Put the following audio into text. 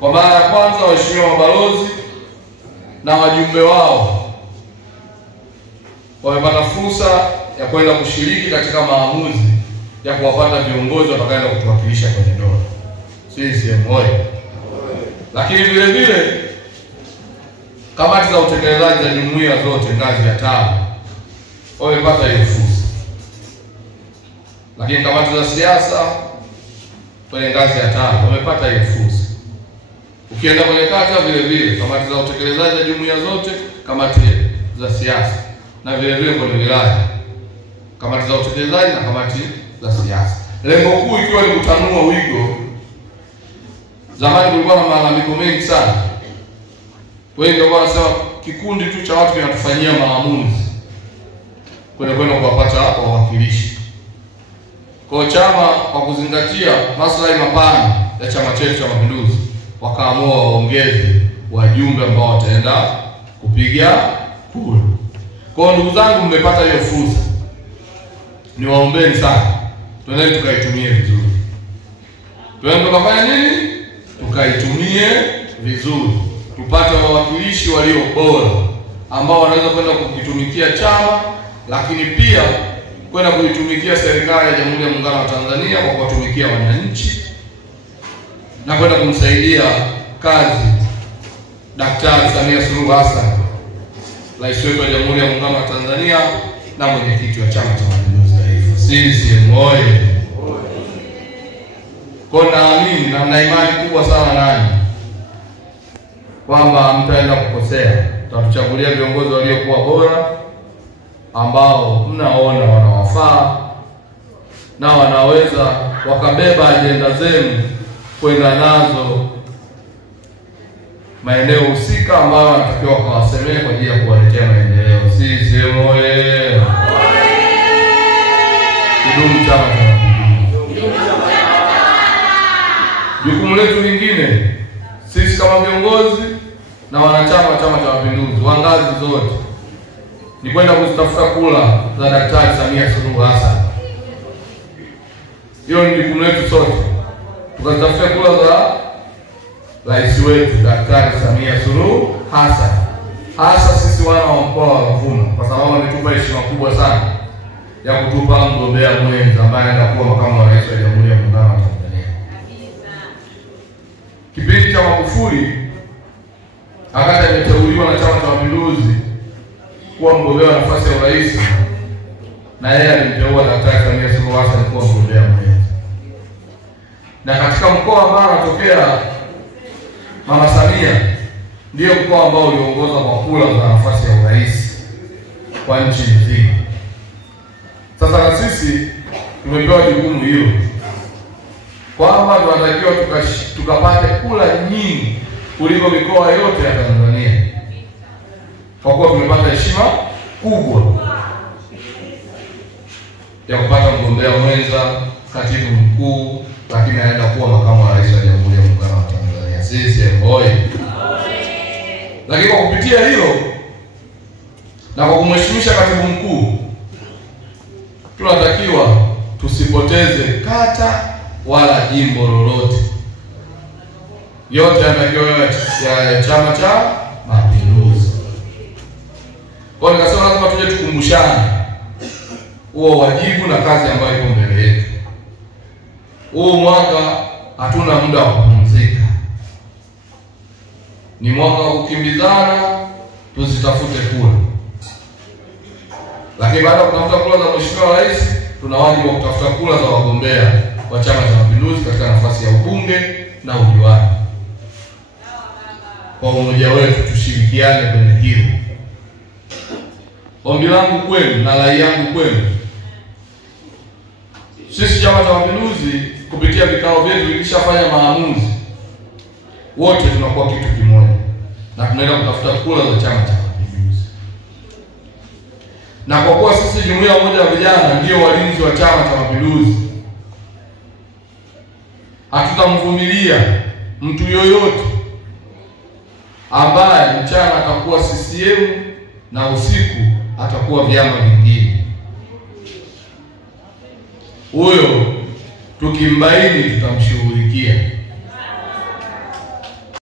Kwa mara ya kwanza waheshimiwa mabalozi na wajumbe wao wamepata fursa ya kwenda kushiriki katika maamuzi ya kuwapata viongozi watakaoenda kutuwakilisha kwenye dola. CCM oyee! Lakini vile vile kamati za utekelezaji za jumuiya zote ngazi ya tano wamepata hiyo fursa. Lakini kamati za siasa kwenye ngazi ya tano wamepata hiyo fursa. Ukienda kwenye kata vile vile kamati za utekelezaji za jumuiya zote, kamati za siasa, na vile vile kwenye wilaya kamati za utekelezaji na kamati za siasa. Lengo kuu ikiwa ni kutanua wigo. Zamani kulikuwa na malalamiko mengi sana. Wengi ndio wanasema kikundi tu cha watu kinatufanyia maamuzi kwenda kuwapata wawakilishi. Kwa chama kwa kuzingatia maslahi mapana ya chama chetu cha Mapinduzi wakaamua waongeze wajumbe ambao wataenda kupiga kura. Kwa ndugu zangu, mmepata hiyo fursa. Niwaombeni sana. Twende tukaitumie vizuri. Twende tukafanya nini? Tukaitumie vizuri. Tupate wawakilishi walio bora ambao wanaweza kwenda kukitumikia chama, lakini pia kwenda kuitumikia serikali ya Jamhuri ya Muungano wa Tanzania kwa kuwatumikia wananchi na kwenda kumsaidia kazi Daktari Samia Suluhu Hassan, Rais wetu wa Jamhuri ya Muungano wa Tanzania na mwenyekiti wa Chama cha Mapinduzi Taifa. CCM oyee! Kwa naamini na mna imani kubwa sana nani kwamba mtaenda kukosea. Tutatuchagulia viongozi waliokuwa bora ambao mnaona wanawafaa na wanaweza wakabeba ajenda zenu kwenda nazo maeneo husika ambayo wanatakiwa kuwasemea kwa ajili ya kuwaletea maendeleo. CCM oyee! Kidumu Chama cha Mapinduzi! Jukumu letu lingine sisi kama viongozi na wanachama wa Chama cha Mapinduzi wa ngazi zote ni kwenda kuzitafuta kura za Daktari Samia Suluhu Hassan. Hiyo ni jukumu letu sote. Tukazitafuta kura za Rais wetu Daktari Samia Suluhu Hassan, hasa sisi wana wa mkoa wa Ruvuma, kwa sababu ametupa heshima kubwa sana ya kutupa mgombea mwenza ambaye anakuwa makamu wa rais wa Jamhuri ya Muungano wa Tanzania. Kipindi cha Magufuli akati ameteuliwa na Chama cha Mapinduzi kuwa mgombea wa nafasi ya urais, na yeye alimteua Daktari Samia Suluhu Hassan kuwa mgombea mwenza. Na katika mkoa ambao anatokea Mama Samia ndio mkoa ambao uliongoza kwa kura za nafasi ya urais kwa nchi nzima. Sasa na sisi tumepewa jukumu hilo kwamba tunatakiwa tukapate kura nyingi kuliko mikoa yote ya Tanzania, kwa kuwa tumepata heshima kubwa ya kupata mgombea mwenza, katibu mkuu, lakini anaenda kuwa makamu wa rais wa Jamhuri ya Muungano wa Tanzania. CCM oyee! Lakini kwa kupitia hilo na kwa kumheshimisha katibu mkuu, tunatakiwa tusipoteze kata wala jimbo lolote. Yote yanatakiwa ya Chama cha Mapinduzi. Kwa hiyo nikasema lazima tuje tukumbushane huo wajibu na kazi ambayo iko mbele yetu. Huu mwaka hatuna muda wa kupumzika. Ni mwaka wa kukimbizana, tuzitafute kura. Lakini baada ya kutafuta kura za Mheshimiwa Rais, tuna wajibu wa kutafuta kura za wagombea wa Chama cha Mapinduzi katika nafasi ya ubunge na udiwani. Kwa umoja wetu tushirikiane kwenye hilo. Ombi langu kwenu na rai yangu kwenu, sisi Chama cha Mapinduzi kupitia vikao vyetu vikishafanya maamuzi, wote tunakuwa kitu kimoja na tunaenda kutafuta kura za Chama cha Mapinduzi. Na kwa kuwa sisi jumuiya moja ya vijana ndio walinzi wa Chama cha Mapinduzi, hatutamvumilia mtu yoyote ambaye mchana atakuwa CCM na usiku atakuwa vyama vingine. Huyo tukimbaini tutamshughulikia.